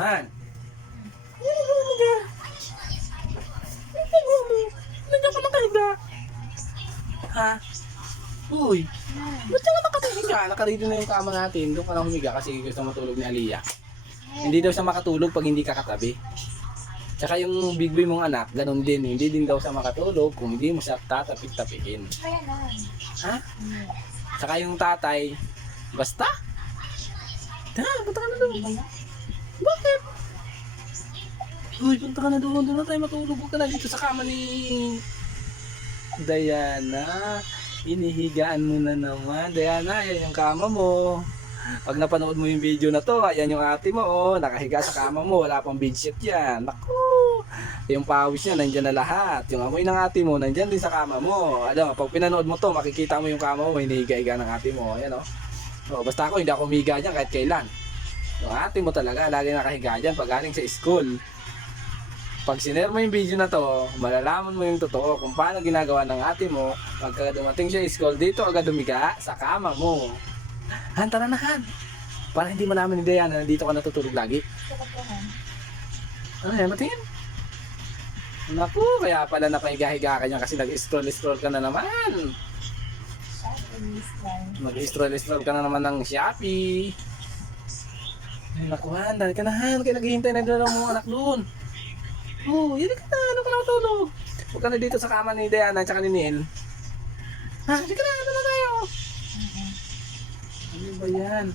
Han. Higa. Higa mo. Nandiyan ka nakahiga. Ha? Uy. Ba't ka nakahiga? Nakarito na yung kama natin. Doon ka lang humiga kasi gusto matulog ni Aliyah. Hindi daw siya makatulog pag hindi ka katabi. Tsaka yung big boy mong anak, ganun din. Hindi din daw siya makatulog kung hindi mo siya tatapik-tapikin. Kaya na. Ha? Tsaka yung tatay, basta? Punta ka na doon. Bakit? Uy, punta ka na doon. Doon na tayo matulog. Huwag ka na dito sa kama ni Diana. Inihigaan mo na naman. Diana, yan yung kama mo. Pag napanood mo yung video na to, ayan yung ate mo, oh, nakahiga sa kama mo, wala pang bedsheet yan. Naku! Yung pawis niya, nandyan na lahat. Yung amoy ng ate mo, nandyan din sa kama mo. Ano, pag pinanood mo to, makikita mo yung kama mo, may hinihiga-higa ng ate mo. Ayan, oh. Oh, basta ako, hindi ako humiga dyan kahit kailan. Yung ate mo talaga, lagi nakahiga dyan pag galing sa school. Pag sinare mo yung video na to, malalaman mo yung totoo kung paano ginagawa ng ate mo pagka dumating siya sa school, dito agad humiga sa kama mo. Han, tara na Han. Para hindi malaman ni Diana na dito ka natutulog lagi. Ano yan, matingin? Naku, kaya pala napahiga-higa ka niya kasi nag-scroll-scroll ka na naman. Mag-scroll-scroll ka na naman ng Shopee. Ay, naku Han, dahil ka na Han. Kaya naghihintay na doon mo anak doon. Oh, hindi ka na. Ano ka na matulog? Huwag ka na dito sa kama ni Diana at saka ni Neil. Ha, hindi ka na. Ano na tayo? Ano ba yan?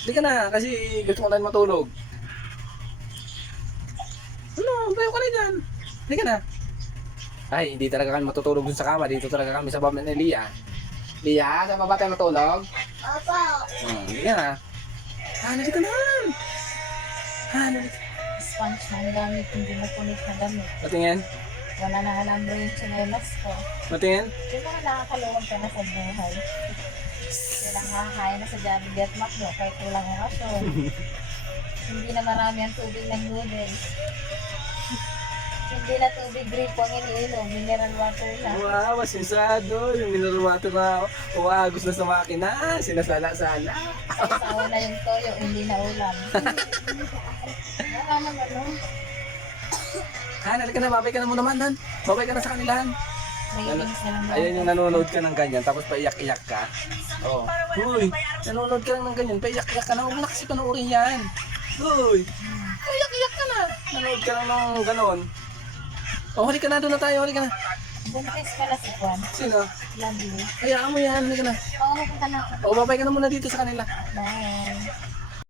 Hindi ka na, kasi gusto mo tayo matulog. Ano, tayo ka na dyan. Hindi ka na. Ay, hindi talaga kami matutulog dun sa kama. Dito talaga kami sa baba ni Lia. Lia, saan ba tayo matulog? Opo. Hindi ka na. Hindi ka na. Hindi ka. Sponge na ang gamit, hindi na punit na gamit. Patingin? Wala na alambre yung sinelas ko. Patingin? Di ba nakakaluwag ka na sa buhay? Walang hahay na sa Jollibee at McDo kahit walang okasyon. Hindi na marami ang tubig ng noodles. Hindi na tubig gripo ang iniinom, mineral water na. Wow, masisado. Yung mineral water na uagos na sa makina. Sinasala-sala. Sawa na yung toyo, hindi na ulam. Wala naman, no? Han, halika na. Babay ka na muna man, Han. Babay ka na sa kanilahan. Cravings na lang. Ayan yung nanonood ka ng ganyan, tapos paiyak-iyak ka. Oh. Uy, nanonood ka lang ng ganyan, paiyak-iyak ka na. Huwag mo na kasi panoorin yan. Uy, paiyak-iyak ka na. Nanonood ka lang ng ganon. Oh, halika na. Doon na tayo. Halika na. Buntis pala si Juan. Sino? Lovely. Hayaan mo yan. Halika na. Oo, punta na ako. Oh, babay ka na muna dito sa kanila. Bye.